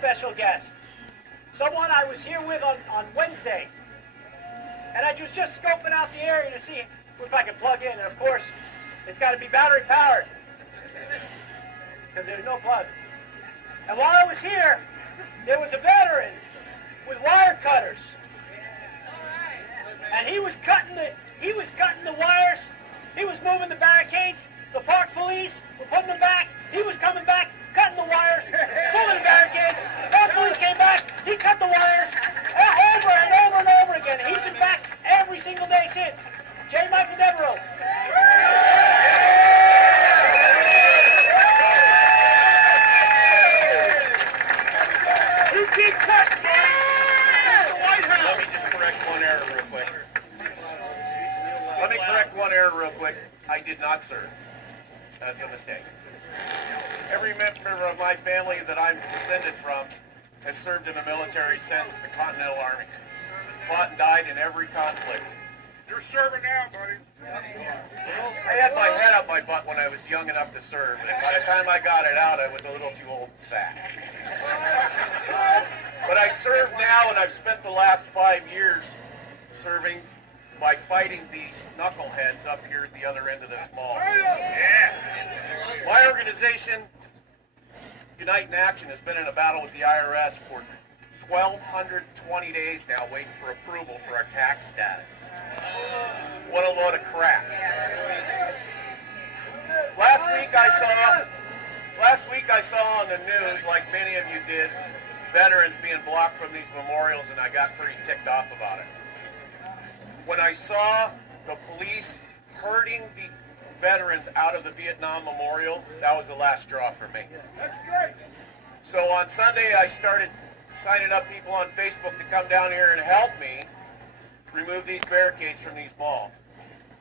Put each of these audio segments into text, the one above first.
special guest. Someone I was here with on Wednesday. And I was just scoping out the area to see if I could plug in. And of course, it's got to be battery powered. Because there's no plugs. And while I was here, there was a veteran with wire cutters. And he was cutting the wires. He was moving the barricades. The park police were putting them back. He was coming back, cutting the wires, moving the barricades. Park police came back. He cut the wires over and over and over again. He's been back every single day since. J. Michael Devereaux. Let me just correct one error real quick. I did not serve. That's a mistake. Every member of my family that I'm descended from has served in the military since the Continental Army. Fought and died in every conflict. You're serving now, buddy. I had my head up my butt when I was young enough to serve, and by the time I got it out, I was a little too old and fat. But I serve now, and I've spent the last 5 years serving by fighting these knuckleheads up here at the other end of this mall. Yeah. My organization, Unite in Action, has been in a battle with the IRS for 1,220 days now, waiting for approval for our tax status. What a load of crap. Last week I saw on the news, like many of you did, veterans being blocked from these memorials, and I got pretty ticked off about it. When I saw the police herding the veterans out of the Vietnam Memorial, that was the last straw for me. That's great. So on Sunday, I started signing up people on Facebook to come down here and help me remove these barricades from these malls.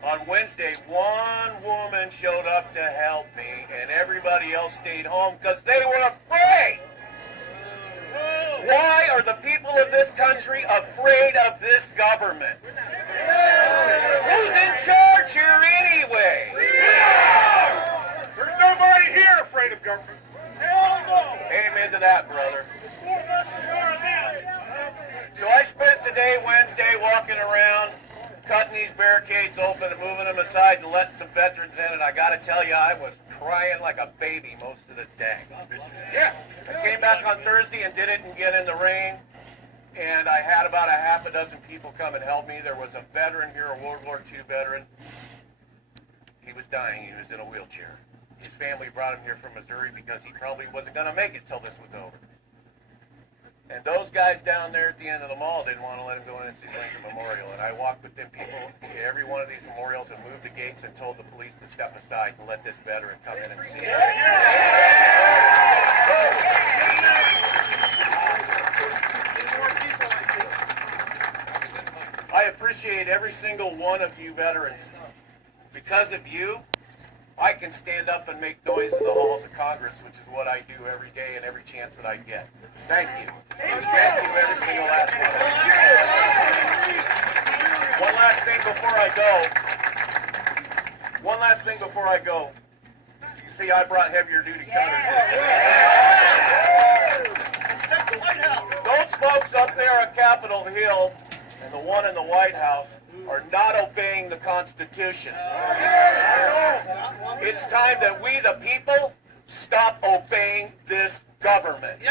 On Wednesday, one woman showed up to help me, and everybody else stayed home because they were afraid. Why are the people of this country afraid of this government? Who's in charge here anyway? There's nobody here afraid of government. Amen to that, brother. So I spent the day Wednesday walking around, cutting these barricades open and moving them aside and letting some veterans in, and I got to tell you, I was crying like a baby most of the day. Yeah. I came back on Thursday and didn't get in the rain, and I had about a half a dozen people come and help me. There was a veteran here, a World War II veteran. He was dying. He was in a wheelchair. His family brought him here from Missouri because he probably wasn't going to make it till this was over. And those guys down there at the end of the mall didn't want to let him go in and see Lincoln Memorial. And I walked with them people to every one of these memorials and moved the gates and told the police to step aside and let this veteran come in and see it. I appreciate every single one of you veterans. Because of you, I can stand up and make noise in the halls of Congress, which is what I do every day and every chance that I get. Thank you. Thank you, every single last one. One last thing before I go. You see, I brought heavier duty cutters. Those folks up there on Capitol Hill and the one in the White House are not obeying the Constitution. It's time that we, the people, stop obeying this government.